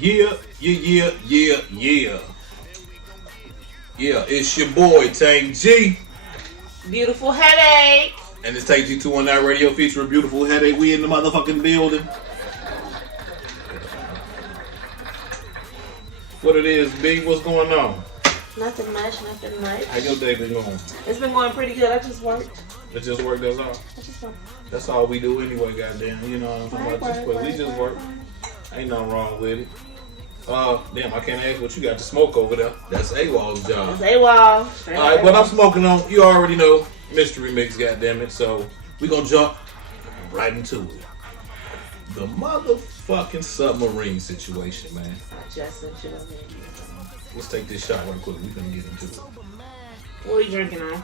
Yeah, yeah, yeah, yeah, yeah. Yeah, it's your boy Tank G. Beautiful headache. And it's Tank G219 Radio featuring Beautiful Headache. We in the motherfucking building. What it is, B? What's going on? Nothing much, nothing much. How your day been going? It's been going pretty good. I just worked. It just work, that's all? I just worked. That's all we do anyway, goddamn. You know what I'm talking about? We just work. Ain't nothing wrong with it. Damn, I can't ask what you got to smoke over there. That's AWOL's job. That's AWOL. Alright, what I'm smoking on, you already know, mystery mix, goddammit. So, we gonna jump right into it. The motherfucking submarine situation, man. I just sent you a video. Let's take this shot right quick. We finna get into it. What are you drinking on?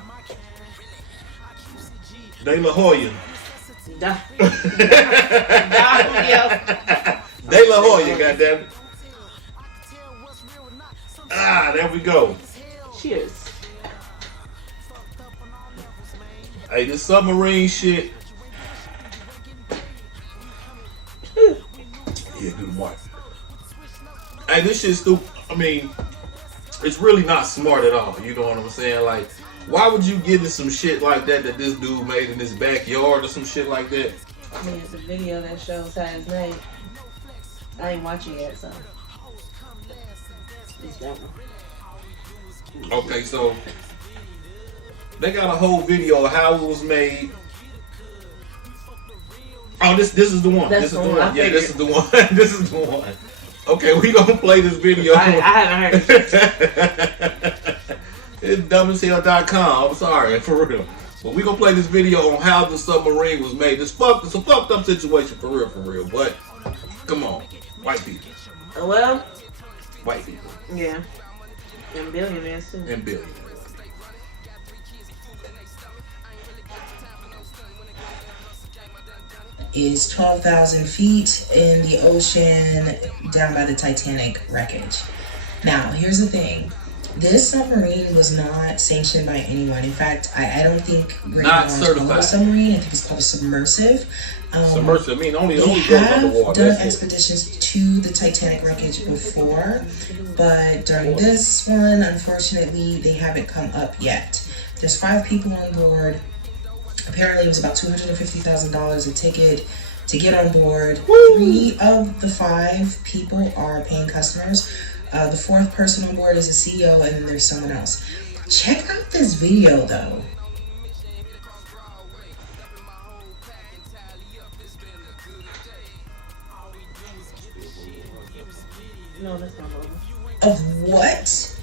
De La Hoya. Da. De La Hoya, goddammit. Ah, there we go. Cheers. Hey, this submarine shit. Yeah, do the mark. Hey, this shit's stupid. I mean, it's really not smart at all. You know what I'm saying? Like, why would you get in some shit like that this dude made in his backyard or some shit like that? I mean, it's a video that shows how it's made. I ain't watching it, so. It's that one. Okay, so they got a whole video of how it was made. Oh, this is the one. This is the one. Yeah, this is the one. This is the one. Okay, we gonna play this video. I haven't heard it. It's dumbashell.com. I'm sorry, for real. But we gonna play this video on how the submarine was made. It's a fucked up situation, for real. But come on, white people. Well, white people. Yeah. And billionaires too. And billionaires. Is 12,000 feet in the ocean down by the Titanic wreckage. Now, here's the thing. This submarine was not sanctioned by anyone. In fact, I don't think not certified. A submarine. I think it's called a submersive. Submersive, I mean, only they goes underwater. have done expeditions to the Titanic wreckage before, but during this one, unfortunately, they haven't come up yet. There's 5 people on board. Apparently, it was about $250,000 a ticket to get on board. Woo! 3 of the 5 people are paying customers. The 4th person on board is the CEO, and then there's someone else. Check out this video, though. No, that's not over. Of what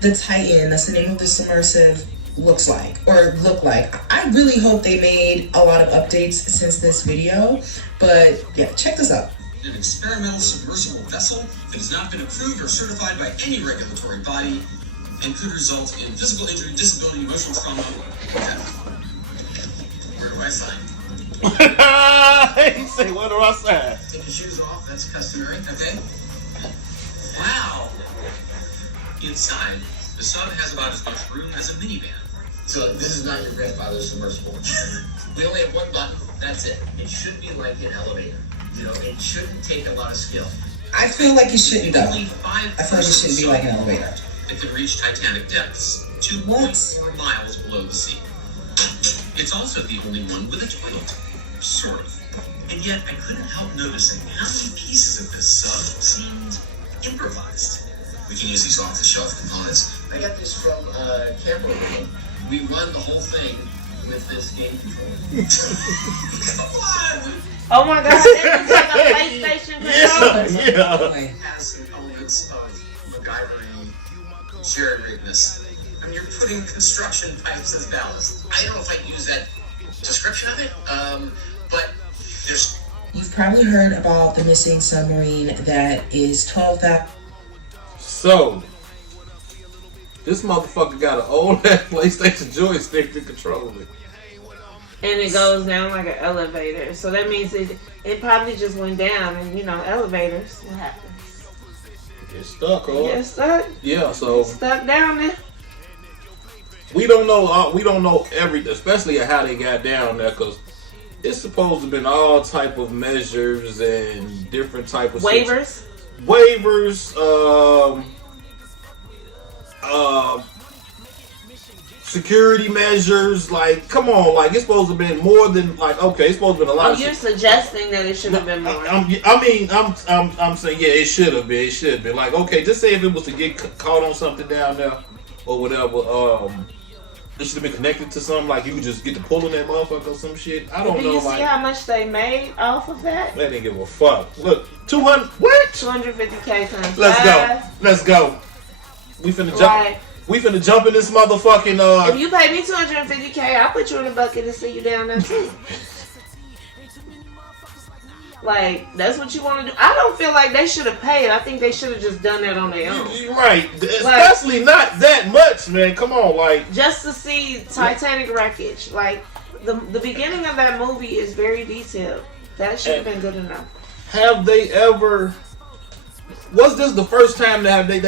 the Titan, that's the name of the submersive, looks like or look like. I really hope they made a lot of updates since this video, but yeah, check this out. An experimental submersible vessel that has not been approved or certified by any regulatory body and could result in physical injury, disability, emotional trauma, or death. Where do I sign? He said, where do I sign? Take your shoes off, that's customary, okay? Wow! Inside, the sub has about as much room as a minivan. So this is not your grandfather's submersible. We only have one button, that's it. It should be like an elevator. You know, it shouldn't take a lot of skill. I feel like it shouldn't though. Only 5 I feel like it shouldn't be like an elevator. It can reach Titanic depths, 2.4 miles below the sea. It's also the only one with a toilet, sort of. And yet, I couldn't help noticing how many pieces of this sub seemed improvised. We can use these off-the-shelf components. I got this from Camera. We run the whole thing with this game controller. Come on! Oh my God! It's like a PlayStation controller. Yeah. It has some elements of MacGyvering, jerry-rigness. I mean, you're putting construction pipes as ballast. I don't know if I can use that description of it, but there's... You've probably heard about the missing submarine that is 12,000. So, this motherfucker got an old ass PlayStation joystick to control it. And it goes down like an elevator. So that means it probably just went down. And, you know, elevators, what happens? It's stuck, or It's stuck. yeah. So It's stuck down there. we don't know. We don't know especially how they got down there, because it's supposed to have been all type of measures and different type of Waivers. waivers, security measures. Like, come on, like it's supposed to have been more than like. Okay, it's supposed to have been a lot. Oh, you're suggesting that it should have been more. I'm saying yeah, it should have been. It should have been like okay, just say if it was to get caught on something down there or whatever. It should have been connected to something like you could just get to pulling that motherfucker or some shit. I don't know. Do you see like, how much they made off of that? They didn't give a fuck. Look, 200 what? 250K times Let's five. go. Let's go. We finna jump. Right. We finna jump in this motherfucking. If you pay me 250K, I'll put you in a bucket and sit you down there too. Like, that's what you want to do. I don't feel like they should have paid. I think they should have just done that on their own. Right. Especially not that much, man. Come on, like. Just to see Titanic wreckage. Like, the beginning of that movie is very detailed. That should have been good enough. Have they ever... Was this the first time that they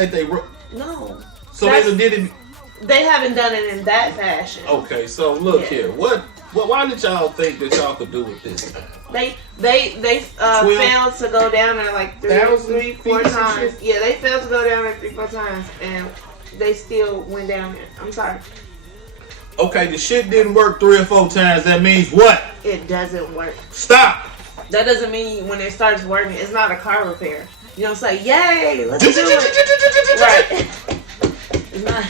No. So they did it... They haven't done it in that fashion. Okay, so look here. Why did y'all think that y'all could do it this time? They failed to go down there like three, four times. Yeah, they failed to go down there 3-4 times, and they still went down there. I'm sorry. Okay, the shit didn't work 3 or 4 times. That means what? It doesn't work. Stop. That doesn't mean when it starts working, it's not a car repair. You don't say, "Yay, let's do it." Right. It's not.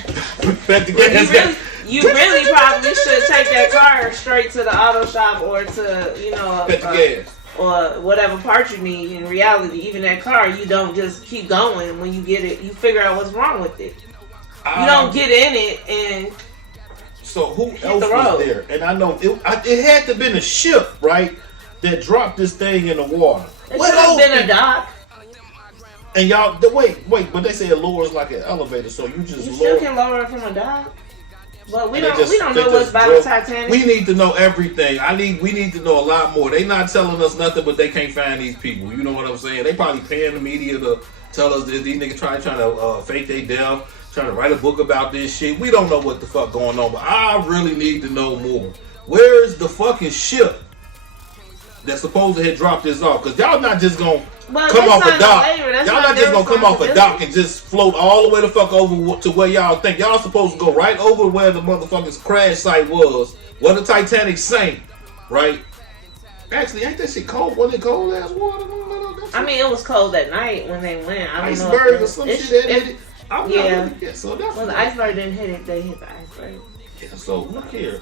You really probably should take that car straight to the auto shop or to, or whatever part you need. In reality, even that car, you don't just keep going. When you get it, you figure out what's wrong with it. You don't get in it and. So who else was there? And I know it had to have been a ship, right, that dropped this thing in the water. It should have been a dock. And y'all, wait, but they say it lowers like an elevator, so you still can lower it from a dock. But we don't know what's about the Titanic. We need to know everything. We need to know a lot more. They not telling us nothing, but they can't find these people. You know what I'm saying? They probably paying the media to tell us that these niggas trying to fake their death, trying to write a book about this shit. We don't know what the fuck going on, but I really need to know more. Where is the fucking ship that's supposed to have dropped this off? Because y'all not just gonna come off a dock. Y'all not just gonna come off a dock and just float all the way the fuck over to where y'all think. Y'all supposed to go right over where the motherfucker's crash site was, where the Titanic sank, right? Actually, ain't that shit cold? Wasn't it cold ass water? I mean, it was cold at night when they went. I don't know. Iceberg or some shit that hit it. Yeah. So that's well, the iceberg didn't hit it. They hit the iceberg. Yeah, so look here.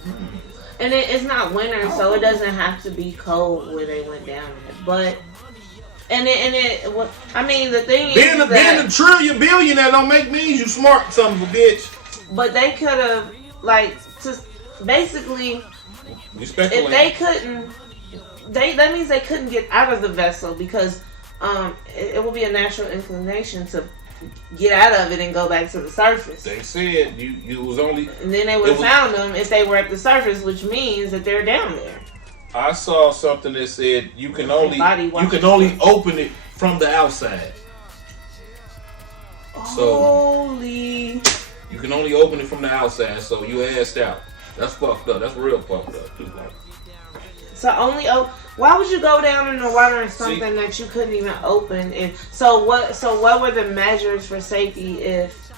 And it's not winter, so it doesn't have to be cold where they went down there. But I mean, the thing being is being a trillion billionaire don't make means you smart, son of a bitch. But they could have basically, if they couldn't, that means they couldn't get out of the vessel because it will be a natural inclination to get out of it and go back to the surface. They said you was only, and then they would have found them if they were at the surface, which means that they're down there. I saw something that said you can only open it from the outside. Holy. So you can only open it from the outside. So you assed out. That's fucked up. That's real fucked up. So why would you go down in the water in something that you couldn't even open? And so what were the measures for safety if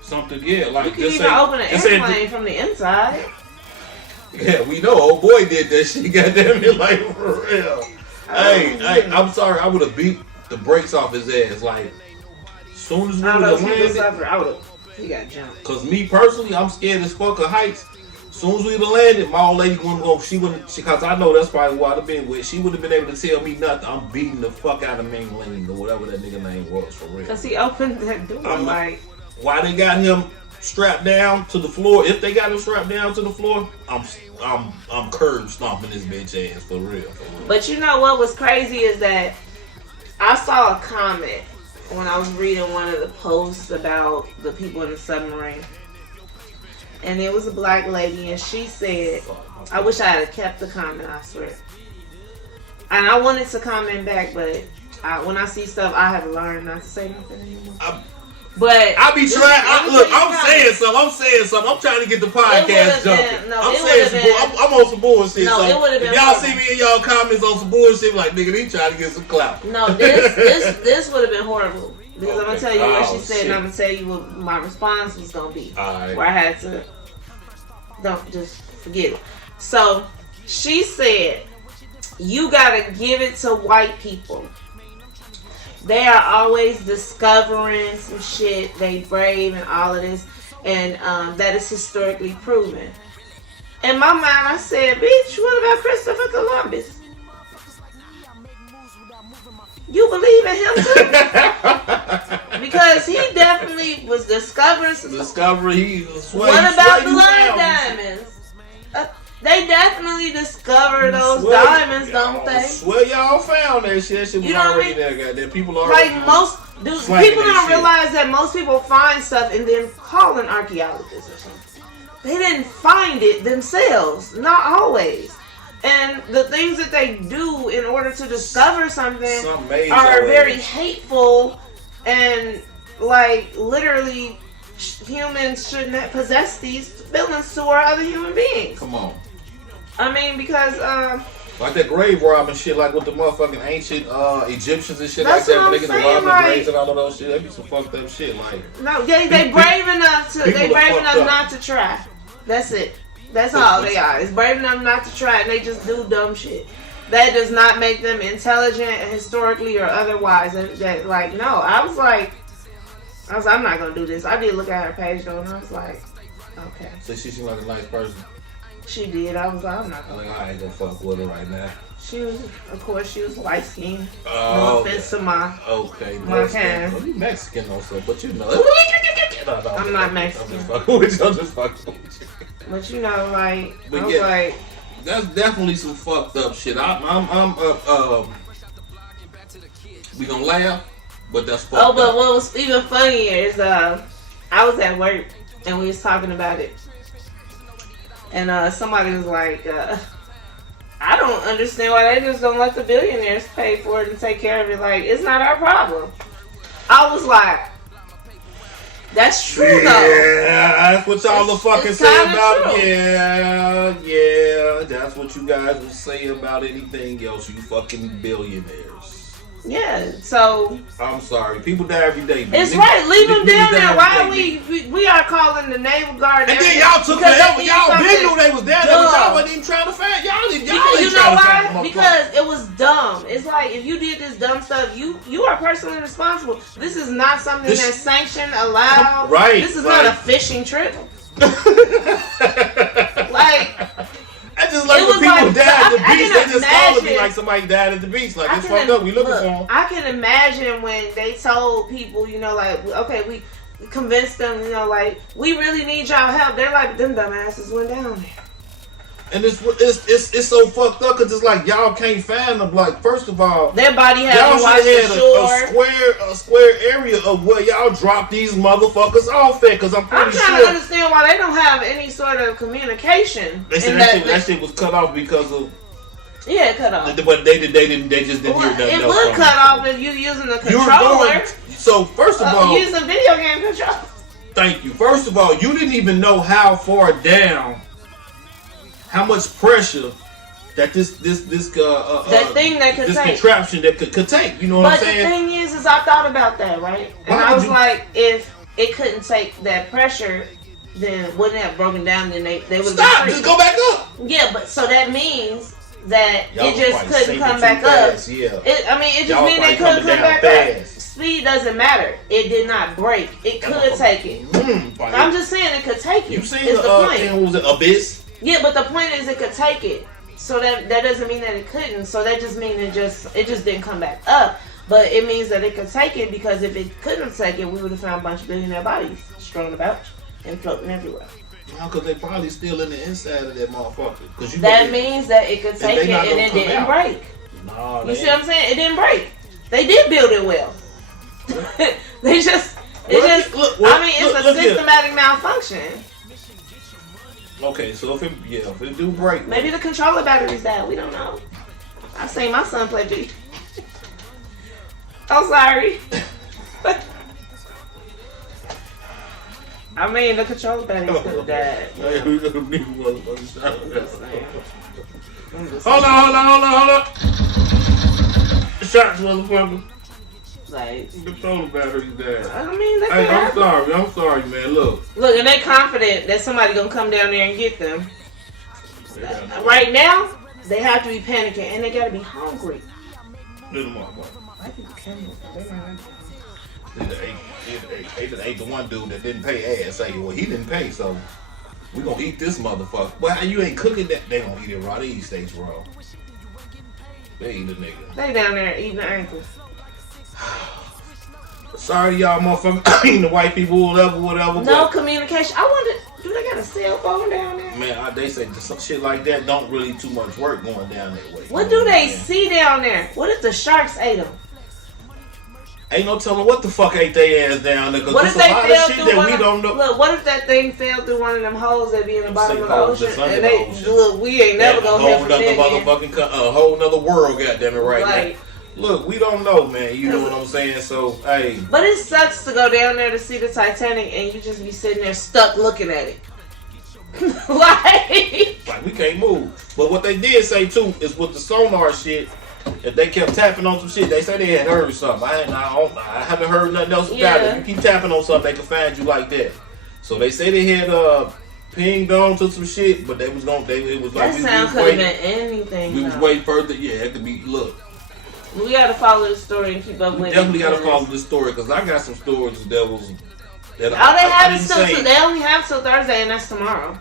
something? Like you can even open an airplane from the inside. Yeah, we know. Old boy did that shit. Goddamn it, like for real. Hey, I'm sorry. I would have beat the brakes off his ass. Like, soon as we would have landed, he got jumped. Cause me personally, I'm scared as fuck of heights. Soon as we would have landed, my old lady wouldn't go. Cause I know that's probably who I'd have been with. She wouldn't have been able to tell me nothing. I'm beating the fuck out of Ming Ling or whatever that nigga name was for real. Cause he opened that door. Why they got him strapped down to the floor? If they got him strapped down to the floor, I'm curb stomping this bitch ass for real. But you know what was crazy is that I saw a comment when I was reading one of the posts about the people in the submarine, and it was a black lady, and she said, "I wish I had kept the comment. I swear." And I wanted to comment back, but when I see stuff, I have learned not to say nothing anymore. But I be trying. Look, I'm saying something. I'm trying to get the podcast jumping. I'm saying I'm on some bullshit. No, so it would have been. If y'all see me in y'all comments on some bullshit, like nigga, they trying to get some clout. No, this would have been horrible. Because I'm gonna tell you what she said, shit. and I'm gonna tell you what my response was gonna be. Right. Where I had to don't just forget it. So she said, "You gotta give it to white people. They are always discovering some shit. They brave and all of this, and that is historically proven." In my mind, I said, "Bitch, what about Christopher Columbus? You believe in him too?" Because he definitely was discovering some. What about blood diamonds? They definitely discovered those diamonds, don't they? Swear y'all found that shit. That shit was already there, goddamn. People already people don't realize that most people find stuff and then call an archaeologist or something. They didn't find it themselves, not always. And the things that they do in order to discover something are very hateful, and like literally humans shouldn't possess these buildings to our other human beings. Come on. I mean, because like that grave robbing shit, like with the motherfucking ancient Egyptians and shit that's like that. What They can rob the graves and all of those shit. They be some fucked up shit. Like no, they brave enough to not to try. That's it. That's all they are. It's brave enough not to try, and they just do dumb shit. That does not make them intelligent, historically or otherwise. That like no, I was like, I'm not gonna do this. I did look at her page though, and I was like, okay. So she seemed like a nice person. She did. I was like, I'm not gonna. I ain't gonna fuck with her right now. She was, of course, she was light skinned. Oh, no offense to my kind. Well, you Mexican also, but you know. I'm not Mexican. I'm just fucking with you. But you know, like, but I was like, that's definitely some fucked up shit. We gonna laugh, but that's fucked up. Oh, but what was even funnier is I was at work and we was talking about it, and somebody was like, I don't understand why they just don't let the billionaires pay for it and take care of it. Like, it's not our problem. I was like, that's true though. Yeah, that's what y'all will fucking say about true. it. Yeah, that's what you guys will say about anything else, you fucking billionaires. Yeah, so I'm sorry, people die every day. It's right, leave them down there. Why are we are calling the Naval Guard? And then y'all took forever. Y'all been knew they was there, but y'all wasn't even trying to find y'all. You know why? Because it was dumb. It's like if you did this dumb stuff, you are personally responsible. This is not something that's sanctioned, allowed. Right. This is not a fishing trip. Like. I just like when people die at the beach, they just call me like somebody died at the beach. Like, it's fucked up, we looking for them. I can imagine when they told people, you know, like, okay, we convinced them, you know, like, we really need y'all help. They're like, them dumbasses went down there. And it's so fucked up because it's like y'all can't find them. Like, first of all, their body has y'all should have had a square area of where y'all drop these motherfuckers off at. Because I'm trying to understand why they don't have any sort of communication. They said that shit was cut off because of cut off. But they just didn't hear nothing else. It would cut off if you using a controller. So first of all, using video game controller. Thank you. First of all, you didn't even know how far down. How much pressure that this thing that could this take. Contraption that could take, you know what I'm saying? But the thing is I thought about that, right? And I was like, if it couldn't take that pressure, then wouldn't it have broken down? Then they would stop. Just go back up. Yeah, but so that means that it just couldn't come back up. Yeah. It just means they couldn't come back up. Speed doesn't matter. It did not break. It could take it. I'm just saying it could take it. You seen the thing? What was it? Abyss. Yeah, but the point is it could take it. So that doesn't mean that it couldn't. So that just means it just didn't come back up. But it means that it could take it because if it couldn't take it, we would have found a bunch of billionaire bodies strewn about and floating everywhere. No, because they probably still in the inside of that motherfucker. That means that it could take it and it didn't break. No, you see what I'm saying? It didn't break. They did build it well. It's a systematic malfunction. Okay, so if it do break, maybe the controller battery's down. We don't know. I seen my son play G. I'm sorry. I mean, the controller batteries could have died. Hey, we gonna need motherfucking shout I'm just saying. Hold on. Shots, motherfucker. Like, The controller batteries died. I mean, they Hey, could happen. I'm sorry, man. Look, And they confident that somebody gonna come down there and get them. Right now, they have to be panicking and they gotta be hungry. Let them off, bro. They ate the one dude that didn't pay ass. Say, well, he didn't pay, so we gonna eat this motherfucker. Well, you ain't cooking that. They gonna eat it raw. They eat steaks raw. They eat the nigga. They down there eating the ankles. Sorry, y'all, motherfucker. The white people, whatever. No communication. I wonder, do they got a cell phone down there? Man, they say some shit like that don't really too much work going down that way. What do they see down there? What if the sharks ate them? Ain't no telling what the fuck ate their ass down there. Cause What if there's they a lot fell of shit through that one we of, don't know. Look, what if that thing fell through one of them holes that be in the bottom of the Sinkholes ocean? that's under And the they ocean. look, we ain't never gonna hear from them again. A whole nother world, goddamn it, right Like, now. Look, we don't know, man. You know what I'm saying? So, hey. but it sucks to go down there to see the Titanic and you just be sitting there stuck looking at it. Like, we can't move. But what they did say, too, is with the sonar shit, if they kept tapping on some shit, they said they had heard something. I haven't heard nothing else about it. If you keep tapping on something, they can find you like that. So they say they had pinged on to some shit, but it was like that we sound was could have waiting. been anything. We was waiting further. Yeah, it could be. Look, we gotta follow the story and keep up with it. Definitely gotta follow this story because I got some stories that was. That they I have didn't say. They only have till Thursday, and that's tomorrow.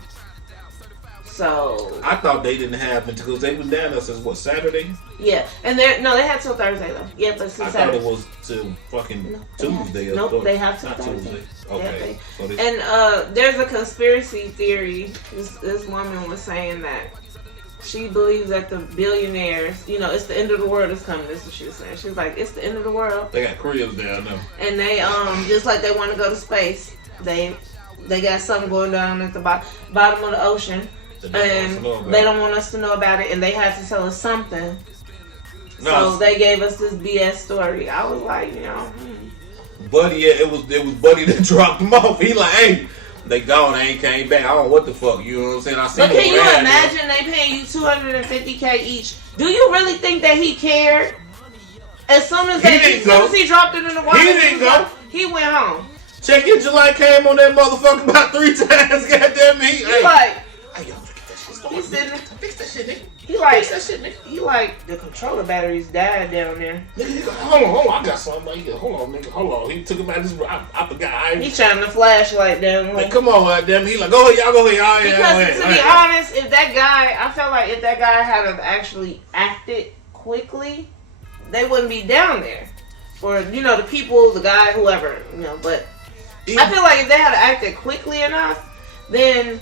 So I thought they didn't have it because they was down there since what, Saturday? yeah, and they had till Thursday though. Yeah, but since I Saturday. thought it was till fucking Tuesday. Nope, they have till Thursday. Okay. So And there's a conspiracy theory. This woman was saying that she believes that the billionaires, it's the end of the world is coming. This is what she was saying. She was like, it's the end of the world. They got cribs down there. And they just like they want to go to space. They got something going down at the bottom of the ocean. And they don't want us to know about it, and they had to tell us something. No, so they gave us this BS story. I was like, Buddy, yeah, it was Buddy that dropped them off. He like, hey, they gone, they ain't came back. I don't know what the fuck, you know what I'm saying? I seen but can you around imagine they paying you $250K each? Do you really think that he cared? As soon as he dropped it in the water, he didn't go. He went home. Check Engine Light came on that motherfucker about 3 times. Goddamn me. He like. Hey, yo, get that shit He's sitting there. Fix that shit, nigga. He like, Fix that shit, nigga. He like, the controller batteries died down there. Nigga, hold on, I got something right here. Hold on, nigga, hold on. He took him out this. I forgot. He trying to flashlight down. Like, come on, goddamn. He like, go ahead, y'all go ahead. Because to be honest, if that guy, I felt like if that guy had have actually acted quickly, they wouldn't be down there. Or the people, the guy, whoever, But I feel like if they had acted quickly enough, then.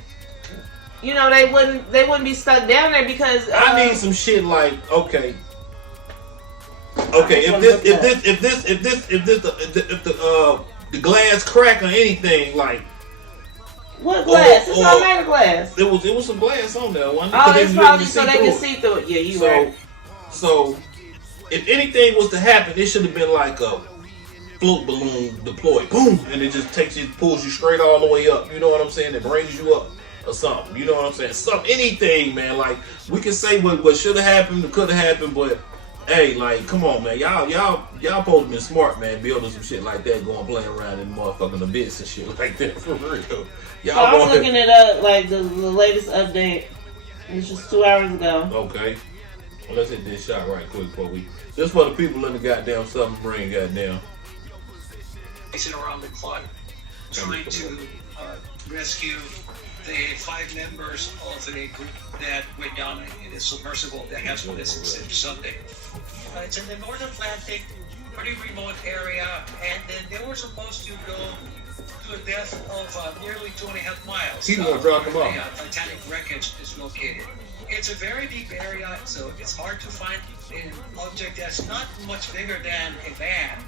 They wouldn't be stuck down there because I need some shit like okay. If the glass crack or anything like what glass? It's all made of glass. It was some glass on there. It's probably so they can see through it. Yeah, you right. So if anything was to happen, it should have been like a float balloon deployed, boom, and it just pulls you straight all the way up. You know what I'm saying? It brings you up. Or something, you know what I'm saying? Anything, man. Like we can say what should have happened, could have happened, but hey, like, come on, man. Y'all supposed to be smart, man. Building some shit like that, going playing around in motherfucking abyss and shit like that for real. So I'm looking it up, like the latest update. It's just 2 hours ago. Okay. Well, let's hit this shot right quick before we. Just for the people in the goddamn Submarine, goddamn. Racing around the clock, trying to rescue the 5 members of a group that went down in a submersible that has been since Sunday. It's in the North Atlantic, pretty remote area, and then they were supposed to go to a depth of nearly 2.5 miles. He's gonna drop them off. The Titanic wreckage is located. It's a very deep area, so it's hard to find an object that's not much bigger than a van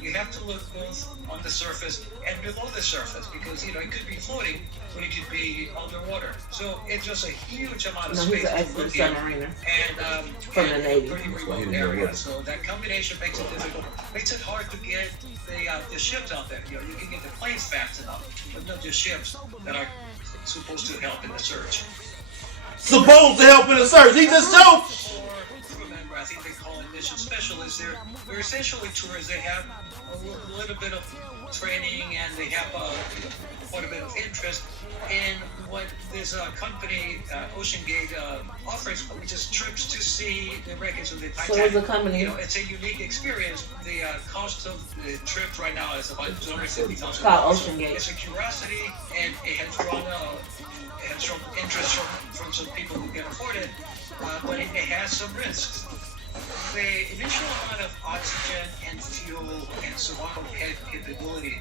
you have to look both on the surface and below the surface because it could be floating, but it could be underwater. So it's just a huge amount of space He's an to expert look in, submariner and from the Navy. pretty remote area. So that combination makes it difficult. Makes it hard to get the ships out there. You can get the planes fast enough, but not the ships that are supposed to help in the search. Supposed to help in the search. He just showed. Remember, I think they call it mission specialists. They're essentially tourists. They have a little bit of training and they have quite a bit of interest in what this company, Ocean Gate, offers, which is trips to see the wreckage of the Titanic. So it's a company. It's a unique experience. The cost of the trip right now is about $250,000. It's called Ocean Gate. It's a curiosity, and it has drawn interest from some people who can afford it, but it has some risks. The initial amount of oxygen and fuel and survival capability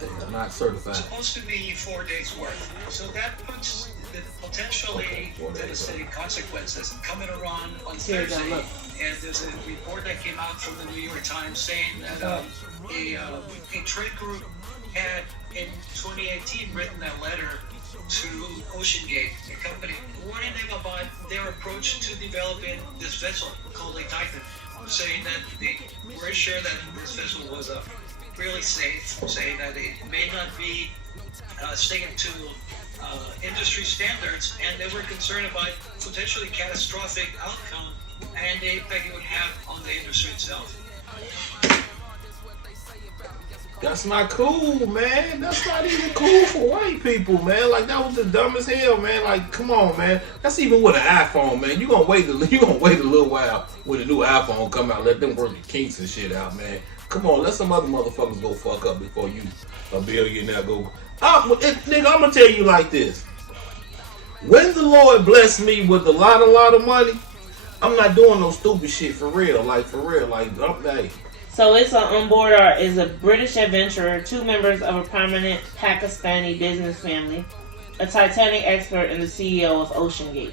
They're not certified. is supposed to be 4 days' worth. So that puts the potentially devastating consequences coming around on Thursday. And there's a report that came out from the New York Times saying that a trade group had in 2018 written a letter to Ocean Gate, a company, warning them about their approach to developing this vessel called a Titan, saying that they were sure that this vessel was really safe, saying that it may not be sticking to industry standards, and they were concerned about potentially catastrophic outcome and the impact it would have on the industry itself. That's not cool, man. That's not even cool for white people, man. Like, that was the dumbest hell, man. Like, come on, man. That's even with an iPhone, man. You gonna wait a little while when the new iPhone come out. Let them work the kinks and shit out, man. Come on, let some other motherfuckers go fuck up before you, a billionaire, go. Nigga, I'm gonna tell you like this. When the Lord bless me with a lot of money, I'm not doing no stupid shit for real. Like, hey. So it's on board is a British adventurer, 2 members of a prominent Pakistani business family, a Titanic expert, and the CEO of Ocean Gate.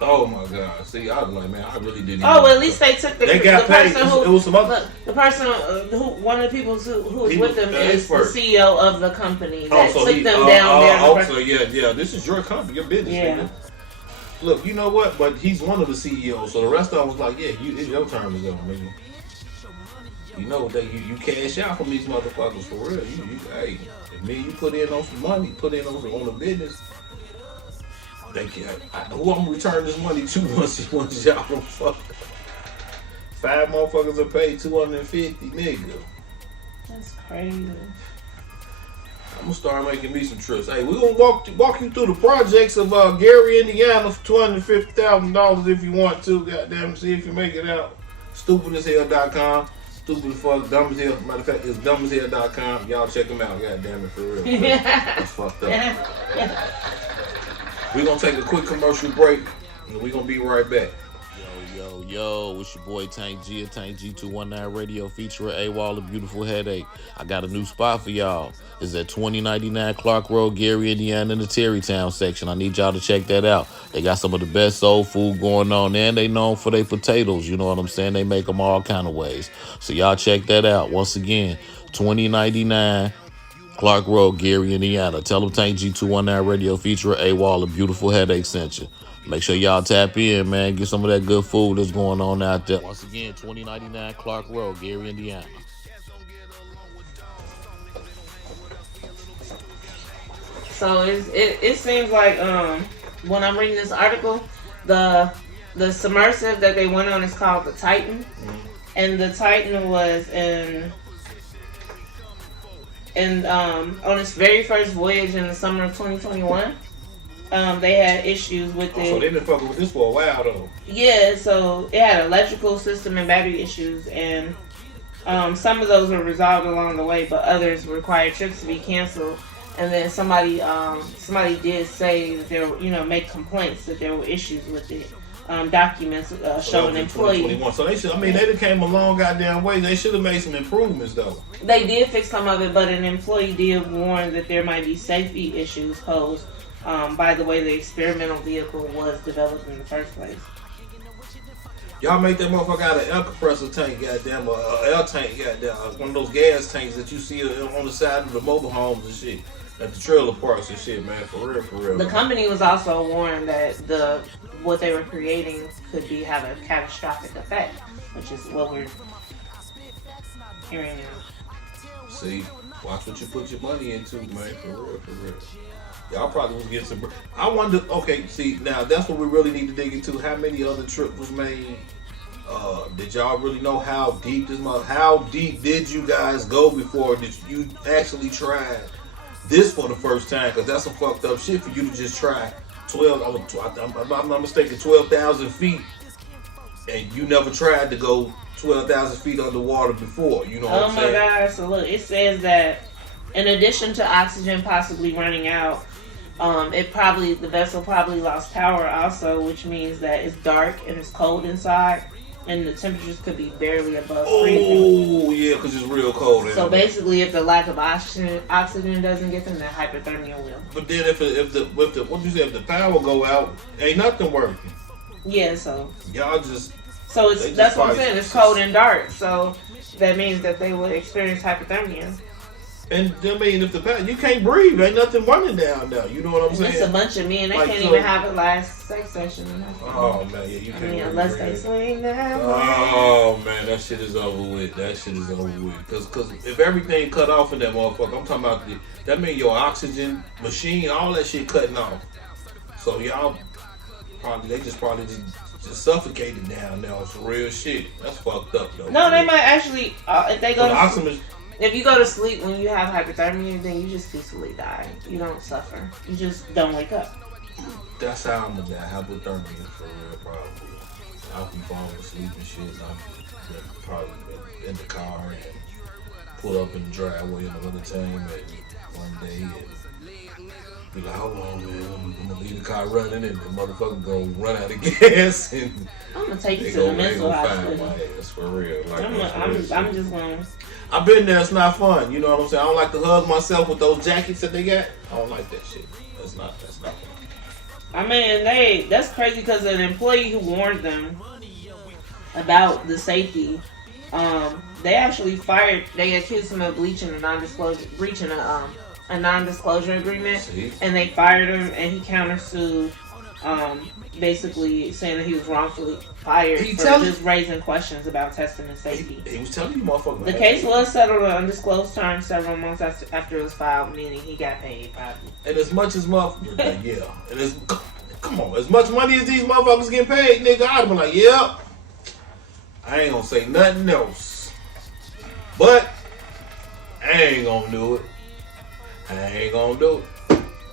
Oh my God! See, I was like, man, I really didn't. Oh, well, at least they took the got paid. person who It was some other. the person who one of the people who was with them is the CEO of the company that took them down there. So yeah, this is your company, your business. Yeah. Nigga. Look, you know what? But he's one of the CEOs, so the rest of them was like, yeah, it's your turn to go, nigga. You know that you cash out from these motherfuckers for real. Hey, you put in on some money, put in on the business. Who I'm gonna return this money to once y'all don't fuck? 5 motherfuckers are paid $250, nigga. That's crazy. I'm gonna start making me some trips. Hey, we're gonna walk you through the projects of Gary, Indiana for $250,000 if you want to. Goddamn, see if you make it out. Stupidashell.com. Stupid as fuck, dumb as hell. Matter of fact, it's dumbashell.com. Y'all check them out. Goddamn it, for real. That's fucked up. We're gonna take a quick commercial break, and we're gonna be right back. Yo, it's your boy Tank G at Tank G219 Radio featuring AWOL, The Beautiful Headache. I got a new spot for y'all. It's at 2099 Clark Road, Gary, Indiana, in the Terrytown section. I need y'all to check that out. They got some of the best soul food going on, and they known for their potatoes. You know what I'm saying? They make them all kind of ways. So y'all check that out. Once again, 2099 Clark Road, Gary, Indiana. Tell them Tank G219 Radio featuring AWOL, The Beautiful Headache sent you. Make sure y'all tap in, man. Get some of that good food that's going on out there. Once again, 2099 Clark Road, Gary, Indiana. So it seems like when I'm reading this article, the submersive that they went on is called the Titan, and the Titan was on its very first voyage in the summer of 2021. They had issues with it. So they've been fucking with this for a while, though. Yeah, so it had electrical system and battery issues, and some of those were resolved along the way, but others required trips to be canceled. And then somebody did say that there were, make complaints that there were issues with it. Documents showing employees. So they should. I mean, they came a long goddamn way. They should have made some improvements, though. They did fix some of it, but an employee did warn that there might be safety issues posed by the way the experimental vehicle was developed in the first place. Y'all make that motherfucker out of air compressor tank, goddamn, or air tank, goddamn, one of those gas tanks that you see on the side of the mobile homes and shit, at the trailer parks and shit, man. For real, for real. The man. company was also warned that what they were creating could have a catastrophic effect, which is what we're hearing now. See, watch what you put your money into, man. For real, for real. Y'all probably was getting some. I wonder. Okay, see, now that's what we really need to dig into. How many other trips was made? Did y'all really know how deep this? How deep did you guys go before did you actually try this for the first time? Because that's some fucked up shit for you to just try 12. I'm not mistaken, 12,000 feet, and you never tried to go 12,000 feet underwater before. You know what I'm saying? Oh my God! So look, it says that in addition to oxygen possibly running out. The vessel probably lost power also, which means that it's dark and it's cold inside, and the temperatures could be barely above freezing. Oh yeah, because it's real cold. So basically, if the lack of oxygen doesn't get them, then hypothermia will. But then if the power go out, ain't nothing working. Yeah, so y'all just. So that's what I'm saying. It's cold and dark, so that means that they will experience hypothermia. And I mean, if you can't breathe, ain't nothing running down there. You know what I'm saying? It's a bunch of men. They can't even have a last sex session. Oh man, yeah, you can't. Unless they swing that way. Oh man, that shit is over with. Because if everything cut off in that motherfucker, I'm talking about that mean your oxygen machine, all that shit cutting off. So y'all probably just suffocated down there. It's real shit. That's fucked up though. No, they might actually if they go. If you go to sleep when you have hypothermia, then you just peacefully die. You don't suffer. You just don't wake up. That's how I'm gonna die. Hypothermia for real, probably. I'll be falling asleep and shit. I'll probably in the car and pull up in the driveway in the wintertime one day and be like, hold on, man, I'm gonna leave the car running and the motherfucker gonna run out of gas and I'm gonna take you to the mental hospital. That's for real. Like, I'm just gonna. I've been there. It's not fun. You know what I'm saying? I don't like to hug myself with those jackets that they got. I don't like that shit. That's not fun. I mean, that's crazy because an employee who warned them about the safety, they actually fired. They accused him of breaching a non-disclosure agreement, and they fired him. And he countersued, basically saying that he was wrongfully fired for just raising questions about testing and safety. He was telling you, motherfucker. The case was settled on undisclosed terms several months after it was filed, meaning he got paid probably. And as much as motherfuckers, yeah, and come on, as much money as these motherfuckers get paid, nigga, I'd be like, yep. I ain't gonna say nothing else, but I ain't gonna do it.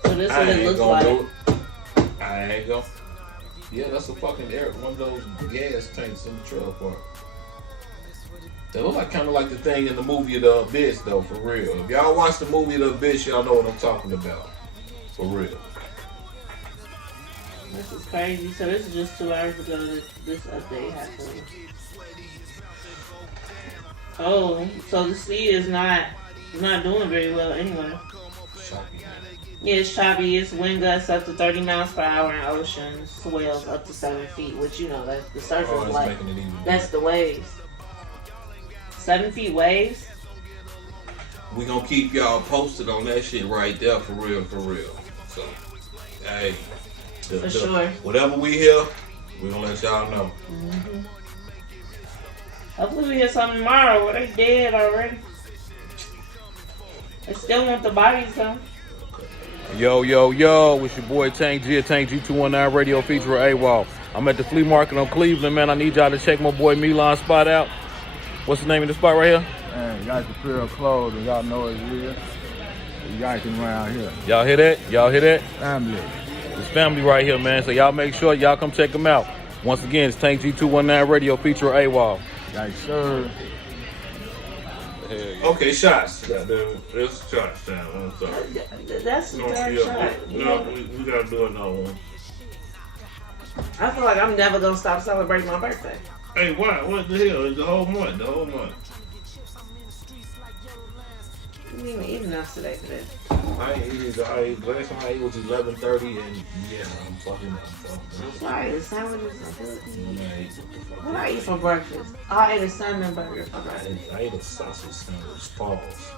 So this is what it looks like. I ain't gonna. Yeah, that's a fucking one of those gas tanks in the trailer park. They look like kind of like the thing in the movie The Abyss, though, for real. If y'all watch the movie The Abyss, y'all know what I'm talking about, for real. This is crazy. So this is just 2 hours ago that this update happened. Oh, so the sea is not doing very well anyway. Yeah, it's choppy. It's wind gusts up to 30 miles per hour in ocean. Swells up to 7 feet, which, you know, that's the surface like. That's the waves. 7 feet waves? We gonna keep y'all posted on that shit right there, for real. So, hey. Sure. Whatever we hear, we gonna let y'all know. Mm-hmm. Hopefully we hear something tomorrow. Well, they dead already. They still want the bodies, though. Yo, it's your boy Tank G, Tank G219 radio feature AWOL. I'm at the flea market on Cleveland, man. I need y'all to check my boy Milan's spot out. What's the name of the spot right here? Man, y'all can feel clothes and y'all know it's real. Y'all can run out here. Y'all hear that? Family. It's family right here, man. So y'all make sure y'all come check him out. Once again, it's Tank G219 radio feature AWOL. Like, sure. Yeah. Okay, shots. It's shots time. I'm sorry. That's the third shot. No, we gotta do another one. I feel like I'm never gonna stop celebrating my birthday. Hey, why? What the hell? It's the whole month. didn't even eat enough today for this. Last time I ate was 11:30, and yeah, I'm fucking. That's why the sandwiches are good. Man, What I eat for breakfast? I ate a salmon burger for breakfast. I ate a sausage sandwich. Pause.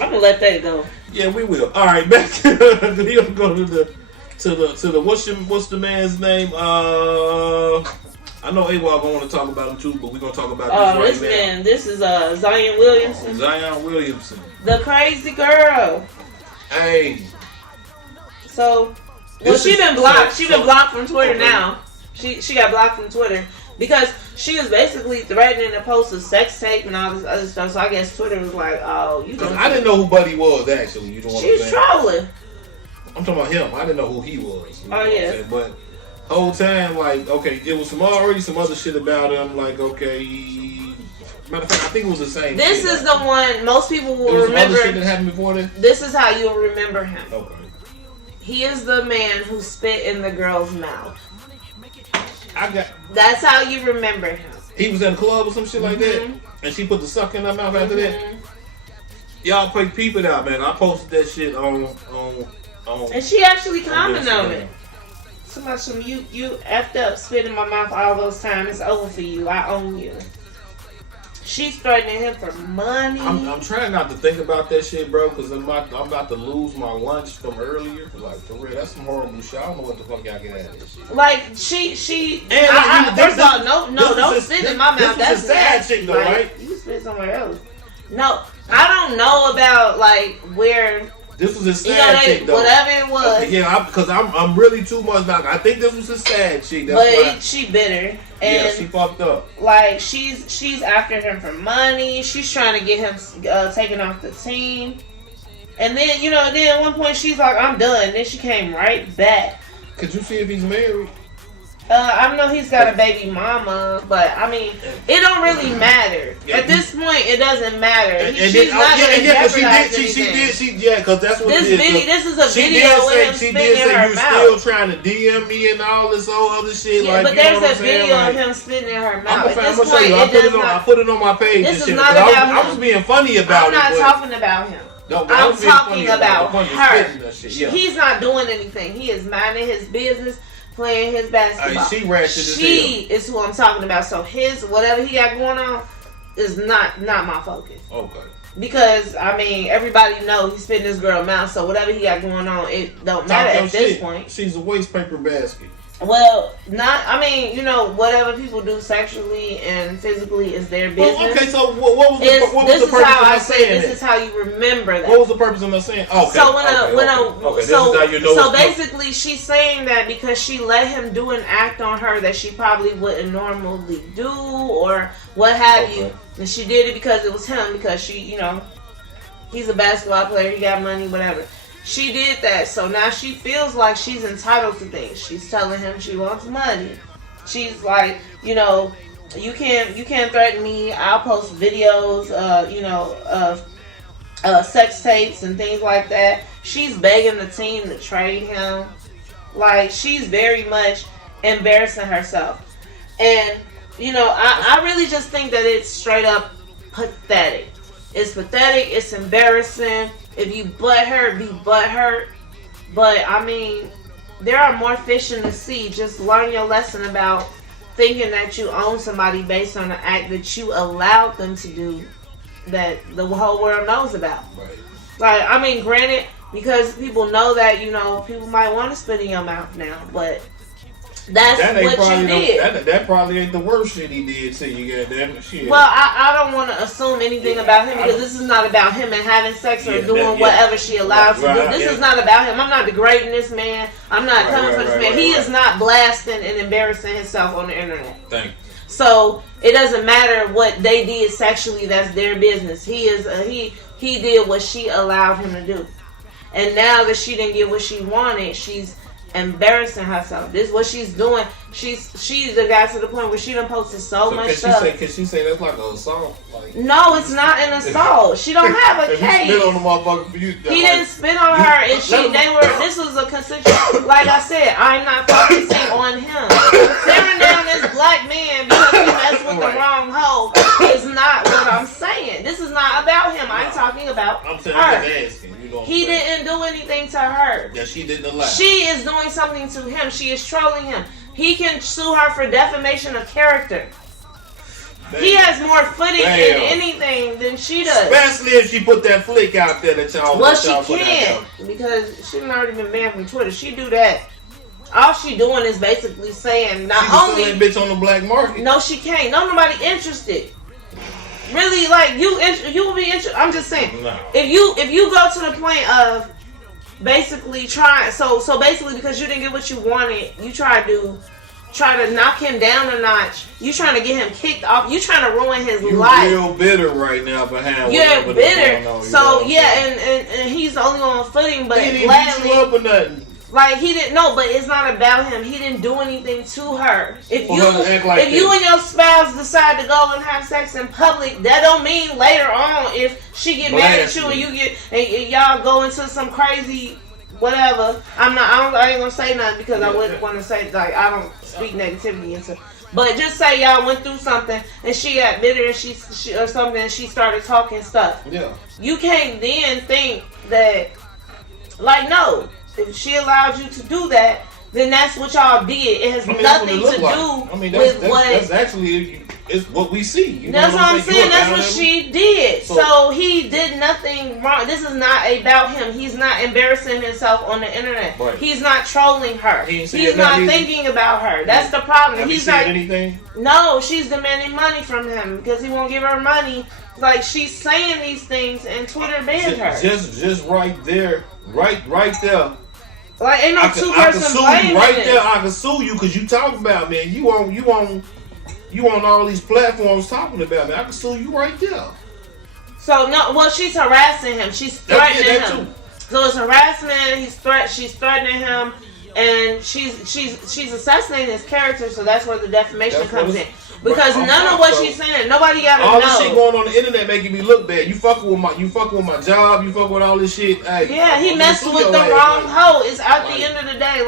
I'm gonna let that go. Yeah, we will. All right, back to we gonna go to the what's the man's name? I know AWOL gonna want to talk about him too, but we're gonna talk about this right now. This is Zion Williamson. Zion Williamson, the crazy girl. Hey. So, well, she been blocked. She been blocked from Twitter now. She got blocked from Twitter because she was basically threatening to post a sex tape and all this other stuff. So I guess Twitter was like, "Oh, you." I didn't know who Buddy was actually. You know what I'm saying? She's trolling. I'm talking about him. I didn't know who he was. You know oh yeah. But whole time, like, okay, it was already some other shit about him. Like, okay, matter of fact, I think it was the same. This shit, is the one most people will remember. Some other shit that happened before this. This is how you'll remember him. Okay. He is the man who spit in the girl's mouth. That's how you remember him. He was in a club or some shit like that, and she put the suck in her mouth after that. Y'all peep it out, man. I posted that shit on. And she actually commented on it. Some you effed up, spit in my mouth all those times. It's over for you. I own you. She's threatening him for money. I'm trying not to think about that shit, bro, because I'm about to lose my lunch from earlier. Like, for real, that's some horrible shit. I don't know what the fuck y'all get out of this shit. Like, she. And first of all, don't spit in my mouth. That's a sad shit, though, right? You spit somewhere else. No, I don't know about like where. This was a sad chick, though. Whatever it was. Okay, yeah, because I'm really too much now. I think this was a sad chick. That's why. She bitter. And yeah, she fucked up. Like, she's after him for money. She's trying to get him taken off the team. And then, then at one point she's like, I'm done. Then she came right back. Could you see if he's married? I know he's got a baby mama, but I mean, it don't really matter. Yeah, at this point, it doesn't matter. She's not going to jeopardize anything. Because that's what this it is. This is a video with him spitting in her mouth. You're still trying to DM me and all this whole other shit. Yeah, like, but there's a video of him spitting in her mouth. I'm gonna show you. I put it on my page. This is not about him. I was being funny about it. I'm not talking about him. No, I'm talking about her. Yeah. He's not doing anything. He is minding his business, playing his basketball. She is who I'm talking about. So whatever he got going on is not my focus. Okay. Because I mean, everybody know he's spitting this girl mouth. So whatever he got going on, it don't matter at this point. She's a waste paper basket. Well, whatever people do sexually and physically is their business. Well, okay, so what was the purpose of us saying that? This is how you remember that. What was the purpose of us saying? Okay. So basically, she's saying that because she let him do an act on her that she probably wouldn't normally do, or what have you, and she did it because it was him, because she, he's a basketball player, he got money, whatever. She did that, so now she feels like she's entitled to things. She's telling him she wants money. She's like, you can't threaten me. I'll post videos, of sex tapes and things like that. She's begging the team to trade him. Like, she's very much embarrassing herself. And, I really just think that it's straight up pathetic. It's pathetic. It's embarrassing. If you butthurt, be butthurt. But, I mean, there are more fish in the sea. Just learn your lesson about thinking that you own somebody based on an act that you allowed them to do that the whole world knows about. Right. Like, I mean, granted, because people know that, people might want to spit in your mouth now, but that's what you did. That probably ain't the worst shit he did to you, goddamn shit. Well, I don't want to assume anything about him, because this is not about him and having sex or doing whatever she allowed to do. This is not about him. I'm not degrading this man. I'm not coming for this man. He is not blasting and embarrassing himself on the internet. Thank you. So it doesn't matter what they did sexually. That's their business. He did what she allowed him to do, and now that she didn't get what she wanted, she's embarrassing herself. This is what she's doing. She's got to the point where she done posted so much stuff. Can she say that's like an assault? Like, no, it's not an assault. She don't have a case. Spit on the motherfucker for you. He didn't spit on her, and this was a consensual. Like I said, I'm not focusing on him. Tearing down this black man because he messed with the wrong I'm talking about I'm saying, her. I'm just asking. You know what He I'm saying? didn't do anything to her. Yeah, she didn't allow. She is doing something to him. She is trolling him. He can sue her for defamation of character. Bam. He has more footing in Bam. anything than she does. Especially if she put that flick out there that y'all. Well, that y'all she put out can't there. because she's already been banned from Twitter. She do that. All she doing is basically saying not She can only. sell that bitch on the black market. No, she can't. No, nobody interested. Really, like you will be interested. I'm just saying. No. If you go to the point of basically trying, so basically because you didn't get what you wanted, you try to knock him down a notch. You trying to get him kicked off. You trying to ruin his You life. real bitter right now behind. You're whatever that's bitter. going on, you So know what I'm yeah, saying? and he's the only one on footing, but He didn't beat gladly. you up or nothing. Like he didn't know, but it's not about him. He didn't do anything to her. If For her to act like you that. and your spouse decide to go and have sex in public, that don't mean later on if she get mad at you and you get and y'all go into some crazy whatever. I ain't gonna say nothing because I wouldn't want to say like I don't speak negativity into. But just say y'all went through something and she got bitter and she or something and she started talking stuff. Yeah. You can't then think that like no. If she allowed you to do that, then that's what y'all did. It has nothing to do with what. That's actually it's what we see. You That's know what I'm saying. That's what level. she did. So- So he did nothing wrong. This is not about him. He's not embarrassing himself on the internet. Right. He's not trolling her. He ain't He's said not nothing. thinking about her. That's the problem. Have you He's said not. anything? No, she's demanding money from him because he won't give her money. Like she's saying these things and Twitter banned her. Just right there, right there. Like ain't no I can two-person sue blame you right in there. this. I can sue you because you talk about me. You on all these platforms talking about me. I can sue you right there. So no, well she's harassing him. She's threatening that him. too. So it's harassment. She's threatening him, and she's assassinating his character. So that's where the defamation That's what comes in. it's- Because but none I'm of what so- she's saying, nobody gotta All this shit know. going on the internet making me look bad. You fucking with my job. You fucking with all this shit. Hey, Yeah, he I'm messed gonna with sue the your ass, wrong like- hoe. It's at like- the end of the day,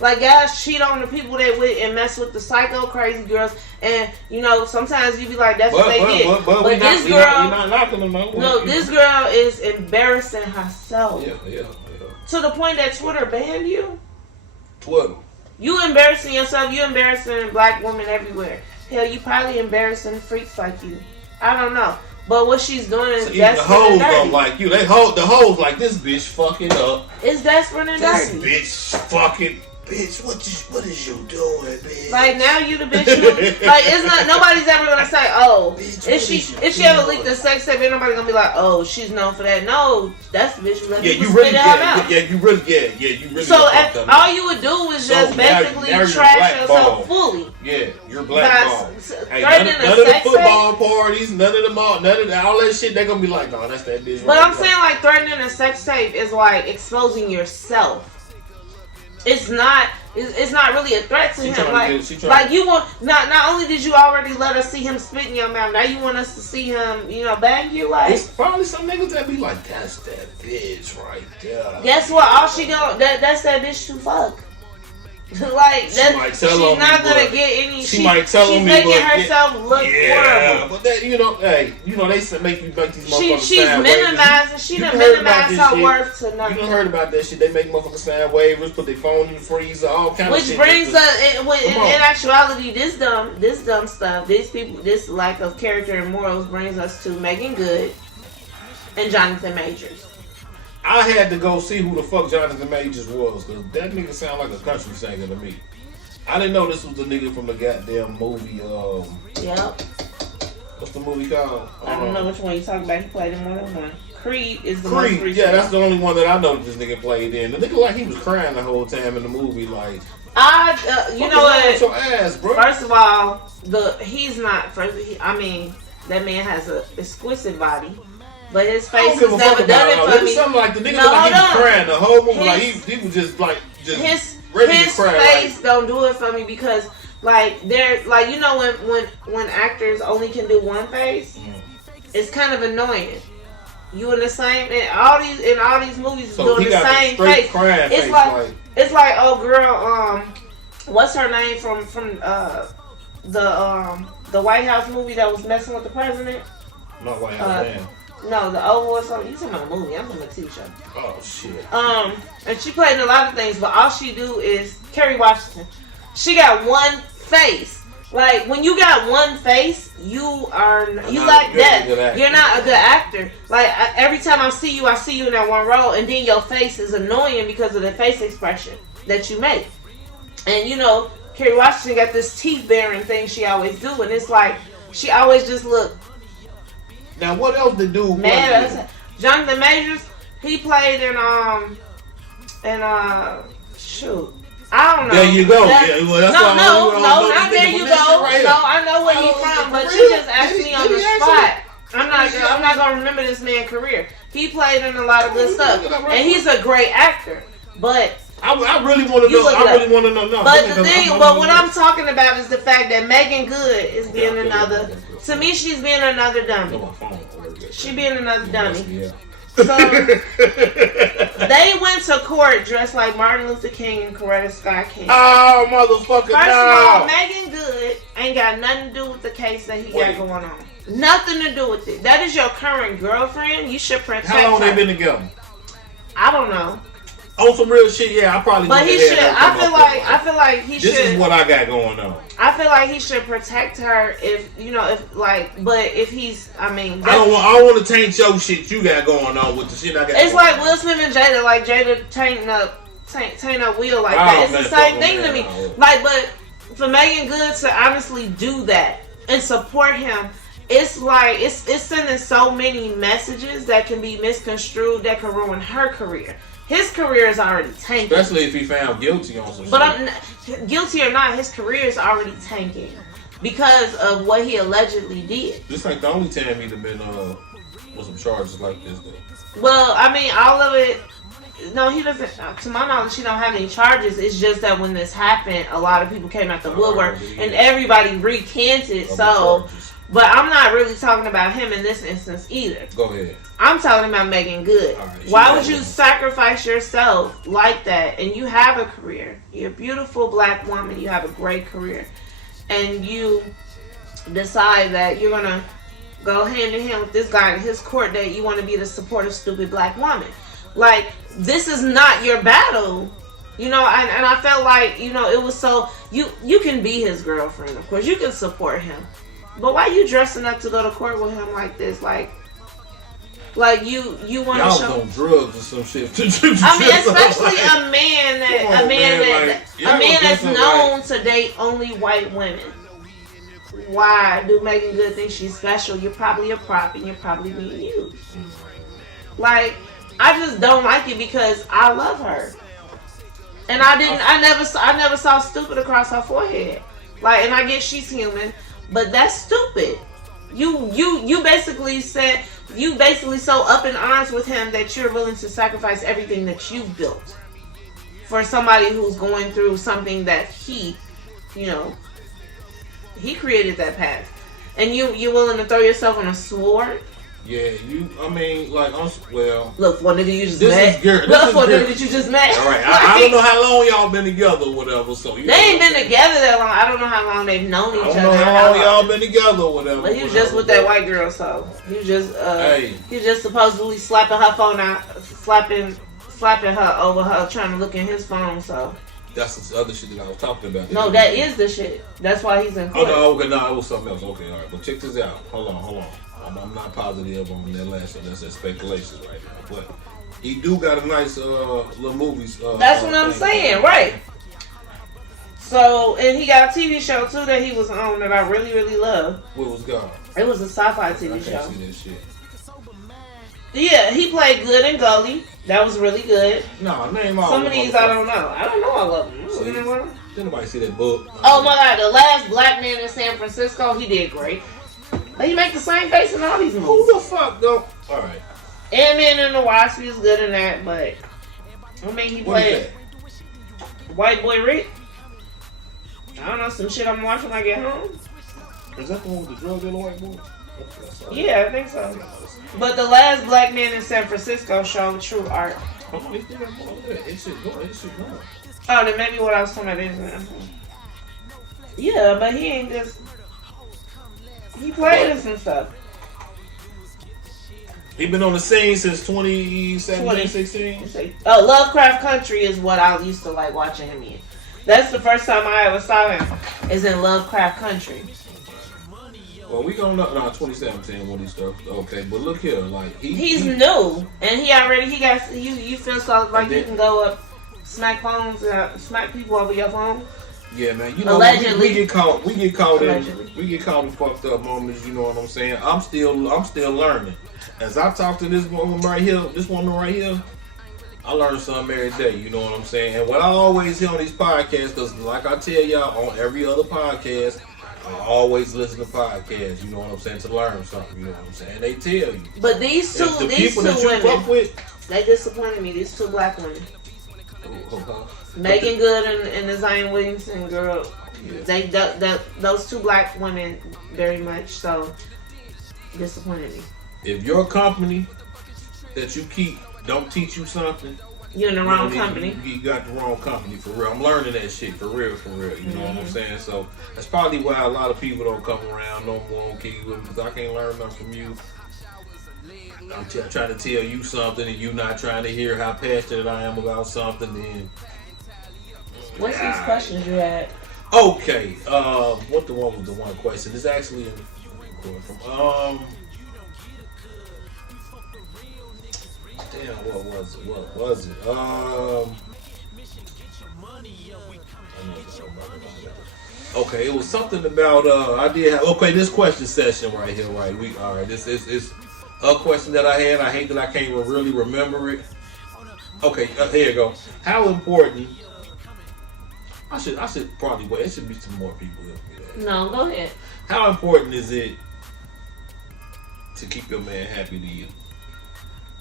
like guys cheat on the people they with and mess with the psycho crazy girls. And you know sometimes you be like, that's what they get. But this we girl, not knocking them. no, this girl is embarrassing herself Yeah. to the point that Twitter banned you. Twitter. You embarrassing yourself. You embarrassing black women everywhere. Hell, you probably embarrassing freaks like you. I don't know. But what she's doing is So even the desperate hoes and don't dirty. like you. The hoes like this bitch fucking up. It's desperate and This dirty. bitch fucking. Bitch, what is you doing, bitch? Like now you the bitch who, like it's not nobody's ever gonna say, oh, Bitch, if she ever leaked a sex tape, ain't nobody gonna be like, oh, she's known for that. No, that's the bitch who let Yeah, people you really, spit it out now. you really. So got fucked up. all you would do is So just now basically you're trash blackballed. yourself fully. Yeah, you're By blackballed. Hey, threatening none a of the sex football parties, none of all that shit. They're gonna be like, oh, that's that bitch. But right I'm there. saying like threatening a sex tape is like exposing yourself. It's not really a threat to She him. trying to get- Like you want not only did you already let us see him spit in your mouth, now you want us to see him, bang you like. It's probably some niggas that be like, that's that bitch right there. Guess what? All she that's that bitch to fuck. Like She might she's tell on me, not gonna but- get any. she might tell she's on me, making but herself look Yeah, horrible. but that they make you make these motherfuckers She's sign minimizing. waivers. She You done heard about minimized this her shit. worth to You nothing. done heard about that shit? They make motherfuckers sign waivers, put their phone in the freezer, all kind of Which shit. brings us, in Come on. actuality, this dumb stuff, this lack of character and morals brings us to Megan Good and Jonathan Majors. I had to go see who the fuck Jonathan Majors was, because that nigga sound like a country singer to me. I didn't know this was the nigga from the goddamn movie, Yep. what's the movie called? I don't know which one you talking about. He played in more than one. Creed is the most Creed, recent. yeah, that's the only one that I know this nigga played in. The nigga like he was crying the whole time in the movie, like, You fucking know wrong with what? your ass, bro. First of all, he's not. That man has a exquisite body, but his I face don't has give a fuck never done about it all for that. me. Something like the nigga No, looked like he was hold on. crying the whole movie, like His- he was just His ready to cry. face Like, don't do it for me because they're like when actors only can do one face, it's kind of annoying. You in the same in all these movies so doing he the got same the straight face. crying It's face, like it's like oh girl what's her name from the White House movie that was messing with the president? not White House man. No, the old voice on. You talking about a movie? I'm talking about a TV show. Oh shit. And she played in a lot of things, but all she do is Kerry Washington. She got one face. Like when you got one face, you like that. You're not a good actor. Like every time I see you in that one role, and then your face is annoying because of the face expression that you make. And you know, Kerry Washington got this teeth baring thing she always do, and it's like she always just look. Now what else did dude? Man, Jonathan Majors, he played in shoot. I don't know. There you go. That's no, not there you go. Right no, I know where he's from, but you just asked me on the spot. I'm not gonna remember this man's career. He played in a lot of good stuff, and he's a great actor. But I really want to know. I really want to know. No, but what I'm talking about is the fact that Megan Good is being another. To me, she's being another dummy. She being another dummy. So they went to court dressed like Martin Luther King and Coretta Scott King. Oh, motherfucker! First of all, Megan Good ain't got nothing to do with the case that he got going on. Nothing to do with it. That is your current girlfriend. You should protect her. How long they been together? I don't know. On some real shit, yeah, I probably. But he should. I feel like he should. This is what I got going on. I feel like he should protect her if but if he's, I mean, I don't want to taint your shit you got going on with the shit I got. It's like Will Smith and Jada, like Jada tainting up Will like that. It's the same thing to me. Like, but for Megan Good to honestly do that and support him, it's like it's sending so many messages that can be misconstrued that can ruin her career. His career is already tanking. Especially if he found guilty on some shit. But guilty or not, his career is already tanking because of what he allegedly did. This ain't the only time he'd have been with some charges like this, though. Well, I mean, all of it. No, he doesn't. To my knowledge, he don't have any charges. It's just that when this happened, a lot of people came out the woodwork and everybody recanted. But I'm not really talking about him in this instance either. Go ahead. I'm talking about Megan Good. Right, why would you sacrifice yourself like that? And you have a career. You're a beautiful black woman. You have a great career. And you decide that you're going to go hand in hand with this guy in his court date. You want to be the supportive, stupid black woman. Like, this is not your battle. You know, and I felt like, you know, it was so... You can be his girlfriend, of course. You can support him. But why you dressing up to go to court with him like this? Like you want to show on drugs or some shit. I mean, especially a man that's known to date only white women. Why do Megan Good think she's special? You're probably a prop and you're probably being used. Like, I just don't like it because I love her, and I never saw stupid across her forehead. Like, and I get she's human. But that's stupid. You basically said so up in arms with him that you're willing to sacrifice everything that you've built for somebody who's going through something that he created that path, and you're willing to throw yourself on a sword. Yeah, I mean, like, well... Look, what nigga you just met. Look, what nigga that you just met. All right, I don't know how long y'all been together or whatever, so... They ain't been together that long. I don't know how long they've known each other. I don't know how long y'all been together or whatever. But he was just with that white girl, so... He just supposedly slapping her phone out, slapping her over her, trying to look in his phone, so... That's the other shit that I was talking about. No, that is the shit. That's why he's in court. Oh, no, okay, no, it was something else. Okay, all right, but check this out. Hold on. I'm not positive on that last one. That's speculation right now. But he do got a nice little movies. That's what I'm saying, right? So, and he got a TV show too that he was on that I really, really love. What was God? It was a sci-fi TV show. I can't see that shit. Yeah, he played good in Gully. That was really good. No, name all. Some of these I don't know. I don't know all of them. Did nobody see that book? Oh my God, The Last Black Man in San Francisco. He did great. He make the same face in all these movies. Who the fuck though? All right. Ant-Man and the Wasp, he was good in that, but I mean he played White Boy Rick. I don't know, some shit I'm watching when I get home. Is that the one with the drug dealer white boy? Yeah, I think so. But The Last Black Man in San Francisco showed true art. Oh, then maybe what I was talking about is yeah, but he ain't just. He played in some stuff. He been on the scene since 2017, 16. Oh, Lovecraft Country is what I used to like watching him in. That's the first time I ever saw him. Is in Lovecraft Country. Well, we gonna know 2017 when he started. Okay, but look here, like he's new, and he got you. You feel so like you can go up, smack people over your phone. Yeah, man. You know, allegedly, we get caught in fucked up moments. You know what I'm saying? I'm still learning. As I talk to this woman right here, I learn something every day. You know what I'm saying? And what I always hear on these podcasts, because like I tell y'all on every other podcast, I always listen to podcasts. You know what I'm saying? To learn something. You know what I'm saying? They tell you. But these two women, they disappointed me. These two black women. Megan Good and the Zion Williamson girl, yeah. Those two black women very much so disappointed me. If your company that you keep don't teach you something, you're in the wrong company. You got the wrong company for real. I'm learning that shit for real. You know what I'm saying? So that's probably why a lot of people don't come around no more and keep with me, because I can't learn nothing from you. I'm trying to tell you something and you not trying to hear how passionate I am about something. Then what's these questions you had? Okay, what the one was the one question? It's actually in from damn, what was it? Okay, it was something about I did have this question session right here, right? This is a question that I had. I hate that I can't really remember it. Okay, here you go. How important? I should probably wait. It should be some more people here. No, go ahead. How important is it to keep your man happy to you?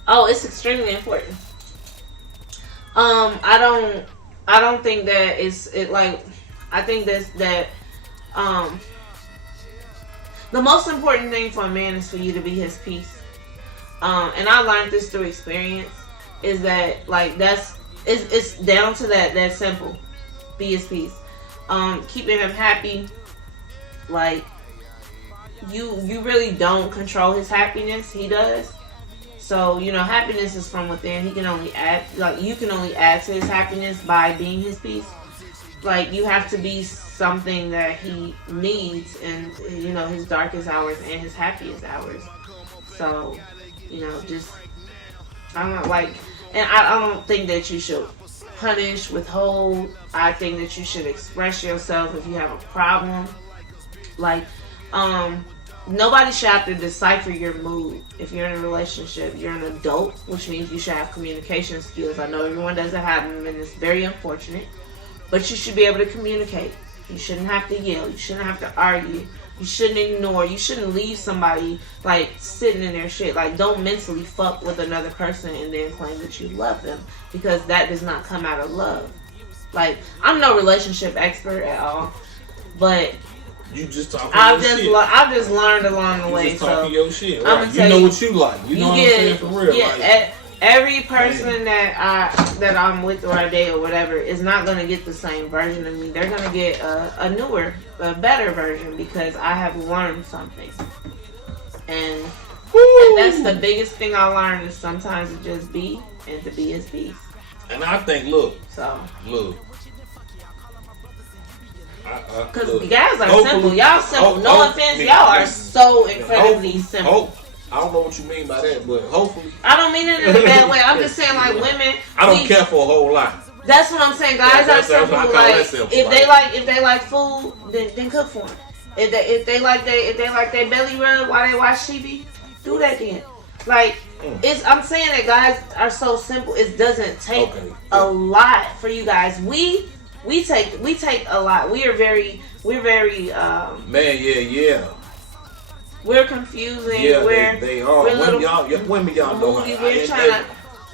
Oh, it's extremely important. I don't think that I think that the most important thing for a man is for you to be his peace. And I learned this through experience, is that it's down to that simple. Be his peace. Keeping him happy, like you really don't control his happiness, he does. So, happiness is from within. He can only add, you can only add to his happiness by being his peace. You have to be something that he needs in, his darkest hours and his happiest hours. So, I'm not and I don't think that you should punish, withhold. I think that you should express yourself if you have a problem. Nobody should have to decipher your mood. If you're in a relationship, you're an adult, which means you should have communication skills. I know everyone doesn't have them, and it's very unfortunate. But you should be able to communicate. You shouldn't have to yell. You shouldn't have to argue. You shouldn't ignore. You shouldn't leave somebody, sitting in their shit. Don't mentally fuck with another person and then claim that you love them. Because that does not come out of love. I'm no relationship expert at all. But you just talking I've your shit. I've just learned along the way. You just talking your shit. Right? I'm gonna tell you know what you like. You know what I'm saying, for real. Yeah, every person that I'm with or I date or whatever is not gonna get the same version of me. They're gonna get a newer, a better version, because I have learned something. And that's the biggest thing I learned, is sometimes to just be and to be his peace. And I think, look. Because you guys are simple. Y'all simple. No offense. Y'all are so incredibly simple. I don't know what you mean by that, but hopefully. I don't mean it in a bad way. I'm just saying, women. I don't care for a whole lot. That's what I'm saying. Guys are simple. If they like food, then cook for them. If they like their belly rub while they watch TV, do that then. I'm saying that guys are so simple. It doesn't take a lot for you guys. We take a lot. We're very man, yeah. We're confusing. Yeah, they are. Women, y'all know how.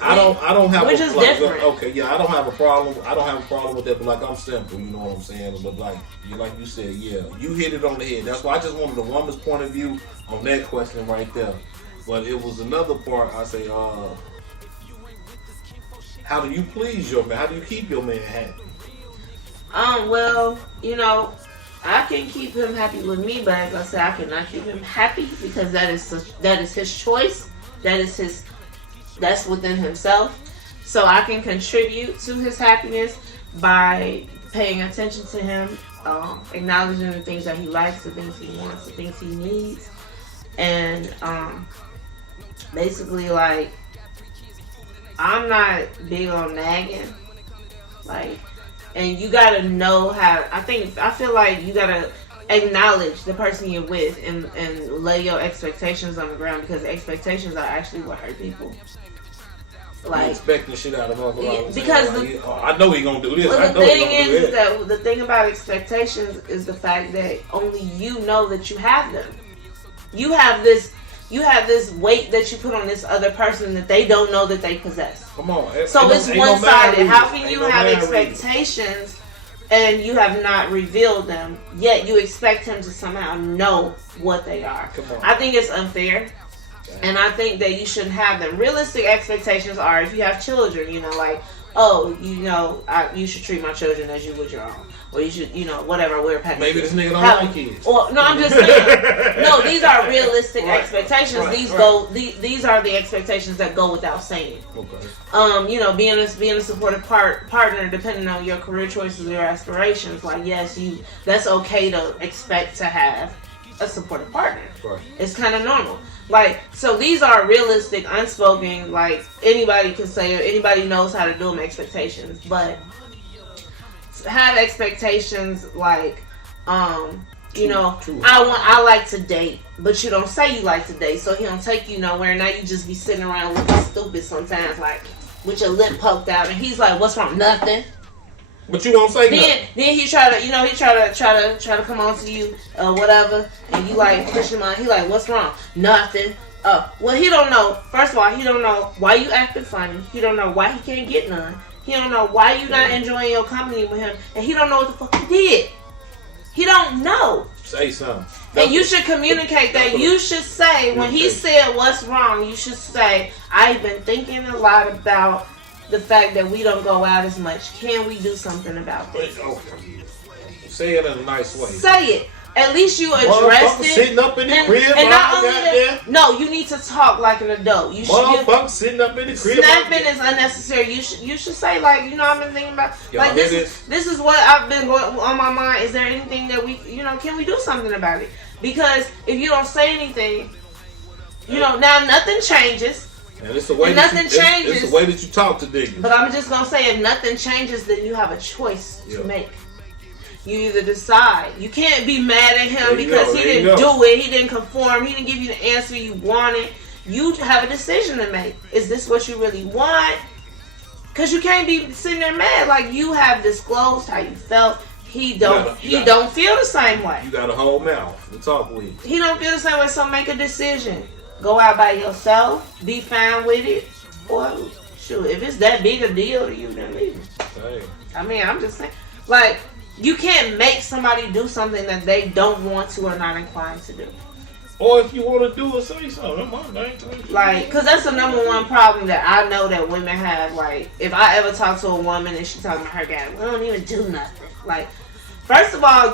I don't have. We're just different. Okay, yeah, I don't have a problem. I don't have a problem with that. But I'm simple. You know what I'm saying? But like you said, yeah, you hit it on the head. That's why I just wanted a woman's point of view on that question right there. But it was another part. I say, how do you please your man? How do you keep your man happy? Well, I can keep him happy with me, but as I said, I cannot keep him happy because that is his choice. that's within himself. So I can contribute to his happiness by paying attention to him, acknowledging the things that he likes, the things he wants, the things he needs, and basically, like, I'm not big on nagging, like, and you gotta know how. I feel like you gotta acknowledge the person you're with and lay your expectations on the ground, because expectations are actually what hurt people. Like, expecting shit out of him. Because I know he gonna do this. Well, the thing is that the thing about expectations is the fact that only you know that you have them. You have this weight that you put on this other person that they don't know that they possess. Come on. So it's one-sided. How can you have expectations and you have not revealed them, yet you expect him to somehow know what they are? Come on. I think it's unfair. And I think that you shouldn't have them. Realistic expectations are, if you have children, like, oh, you should treat my children as you would your own. Or you should, whatever, wear package. Maybe this nigga don't like kids. Or, no, I'm just saying. No, these are realistic expectations. These are the expectations that go without saying. Okay. Being a supportive partner, depending on your career choices or your aspirations. Like, yes, that's okay to expect to have a supportive partner. Right. It's kind of normal. Like, so these are realistic, unspoken, like, anybody can say, or anybody knows how to do them, expectations. But have expectations like, I like to date, but you don't say you like to date, so he don't take you nowhere. Now you just be sitting around looking stupid sometimes, like, with your lip poked out, and he's like, "What's wrong?" Nothing. But you don't say nothing. Then he try to come on to you, whatever, and you like push him on. He like, "What's wrong?" Nothing. Well, he don't know. First of all, he don't know why you acting funny. He don't know why he can't get none. He don't know why you not enjoying your company with him, and he don't know what the fuck he did. He don't know. Say something. And you should communicate that. You should say, when he said what's wrong, you should say, I've been thinking a lot about the fact that we don't go out as much. Can we do something about this? Say it in a nice way. Say it. At least you addressed it. Sitting up in the crib. And not only that, no, you need to talk like an adult. You should. Sitting up in the crib. Snapping is unnecessary. You should say, like, I've been thinking about, like, this is what I've been going on my mind. Is there anything that we, can we do something about it? Because if you don't say anything, now nothing changes. And it's the way changes. It's the way that you talk to niggas. But I'm just gonna say, if nothing changes, then you have a choice to make. You either decide. You can't be mad at him because he didn't do it. He didn't conform. He didn't give you the answer you wanted. You have a decision to make. Is this what you really want? Because you can't be sitting there mad. Like, you have disclosed how you felt. He don't feel the same way. You got a whole mouth to talk with. He don't feel the same way, so make a decision. Go out by yourself. Be fine with it. Or, shoot, if it's that big a deal to you, then leave him. Hey. I mean, I'm just saying. Like, you can't make somebody do something that they don't want to or not inclined to do. Or if you want to do it, say something. Like, because that's the number one problem that I know that women have. Like, if I ever talk to a woman and she talking about her guy, we don't even do nothing. Like, first of all,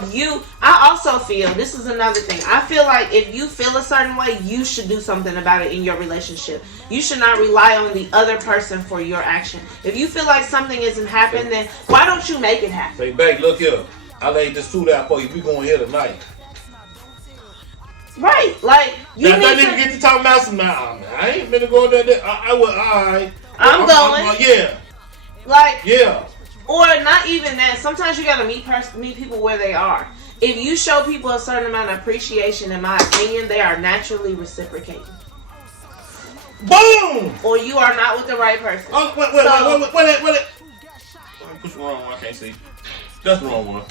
I also feel, this is another thing, I feel like if you feel a certain way, you should do something about it in your relationship. You should not rely on the other person for your action. If you feel like something isn't happening, then why don't you make it happen? Say, babe, look here. I laid this food out for you. We going here tonight. Right. Like, you need to get to talking about some now. I ain't been going there. I'm going. Yeah. Like, yeah. Or not even that. Sometimes you gotta meet people where they are. If you show people a certain amount of appreciation, in my opinion, they are naturally reciprocating. Boom! Or you are not with the right person. Oh, wait. Push the wrong one. I can't see. That's the wrong one.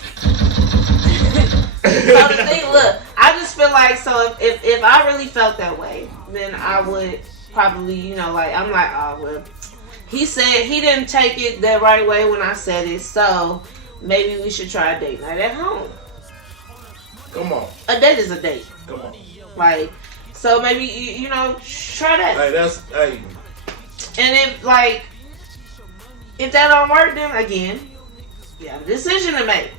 So the thing, look, I just feel like, so if I really felt that way, then I would probably, I'm like, oh, well, he said he didn't take it the right way when I said it, so maybe we should try a date night at home. Come on. A date is a date. Come on. Like, so maybe, try that. Hey, And if that don't work, then again, you have a decision to make.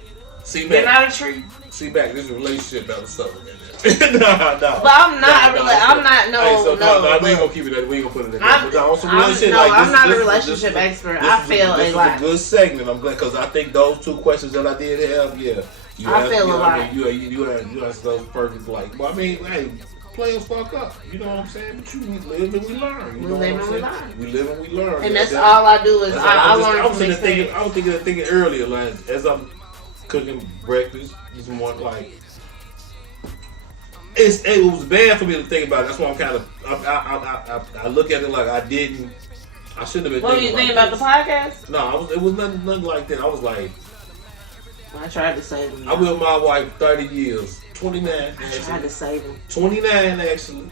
See back. You're not a tree. See back, this is a relationship episode. Nah. But I'm not I'm not no. Hey, so no. we ain't gonna keep it that. We ain't gonna put it in I'm, But on some real shit, no, like I'm this, not this, a relationship expert. I feel this a lot. This is a good segment. I'm glad because I think those two questions that I did have, yeah. I feel a lot. I mean, you asked those perfect, like, well, I mean, hey, players fuck up. You know what I'm saying? But we live and we learn. You know what I'm saying? We live and we learn. And that's all I do is I learn from experience. I was thinking earlier, like, as I'm cooking breakfast this morning, like, it was bad for me to think about it. That's why I'm kind of, I look at it like I shouldn't have been. What were you thinking about the podcast? No, it was nothing like that. I was like, I tried to save him. I was with my wife 30 years. 29. I tried to save him. 29 actually.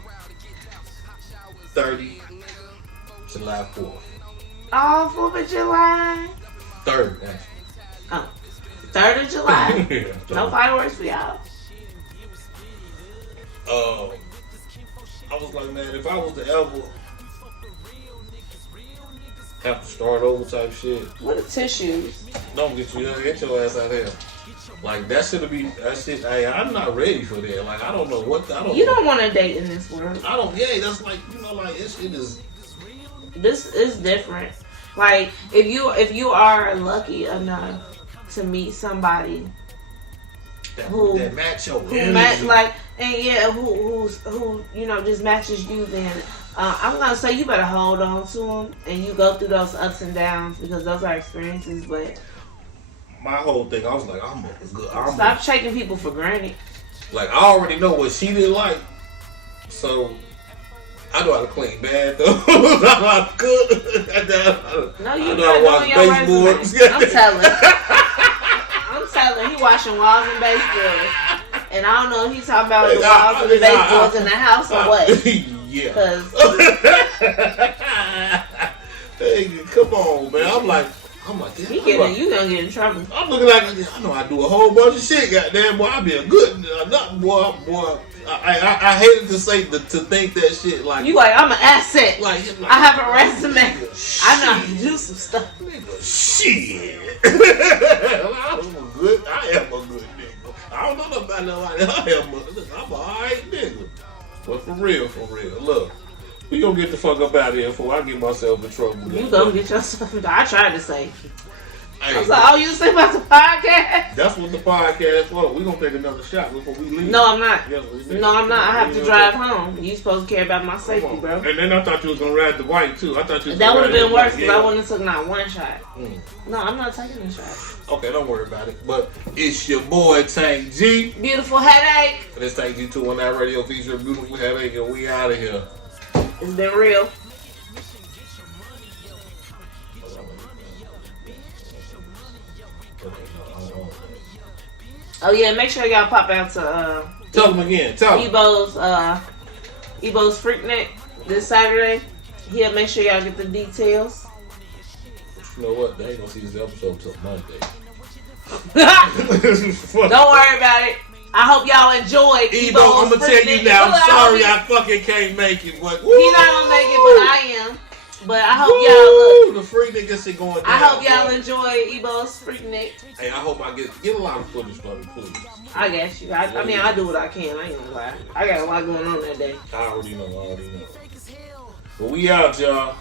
30. July 4th. Oh, 4th of July. 3rd actually. Oh. 3rd of July. Yeah, no fireworks for y'all. I was like, man, if I was to ever have to start over type shit. What are tissues? Don't get your ass out here. Like that shit. Hey, I'm not ready for that. Like I don't know what. You don't want to date in this world. I don't. Yeah, that's like like it is. This is different. Like if you are lucky enough to meet somebody that match your energy. who just matches you, then I'm gonna say you better hold on to them and you go through those ups and downs because those are experiences. But my whole thing, I was like, stop taking people for granted. Like I already know what she didn't like, so I know how to clean bathrooms. I know how to cook. No, you know how to wash baseboards. I'm telling. He washing walls and baseboards, and I don't know if he's talking about the walls and the baseboards in the house or what. Yeah. Cause hey, come on, man. I'm like, you gonna get in trouble. I'm looking like I know I do a whole bunch of shit. Goddamn, boy, I be a good nothing, boy. I hated to say to think that shit like you like I'm an asset. Like I have a resume. I know how to do some stuff. Nigga, shit. I am a good nigga. I don't know about nobody. I'm a alright nigga. But for real, look. We gonna get the fuck up out of here before I get myself in trouble. You gonna get yourself in trouble. I tried to say. Hey, I was like, you say about the podcast? That's what the podcast for. We gonna take another shot before we leave. No, I'm not. Yes, no, I'm not. I have to drive home. You supposed to care about my safety, bro. And then I thought you was gonna ride the bike too. I thought you was that would have been worse because yeah. I wouldn't have took not one shot. No, I'm not taking a shot. Okay, don't worry about it. But it's your boy Tank G. Beautiful headache. And it's Tank G 219 Radio featuring Beautiful Headache, and we out of here. It's been real. Oh yeah, make sure y'all pop out to tell them again. Tell them. Ebo's Freaknik this Saturday. He'll make sure y'all get the details. You know what? They ain't gonna see this episode until Monday. Don't worry about it. I hope y'all enjoyed Ebo, I'm gonna tell you now. I'm sorry I fucking can't make it, but woo, he's not gonna make it, but I am. But I hope y'all look. The free nigga shit going down. I hope y'all enjoy Ebo's Freaknik. Hey, I hope I get a lot of footage from it, please. I guess you. I mean, I do what I can. I ain't gonna lie. I got a lot going on that day. I already know. But we out, y'all.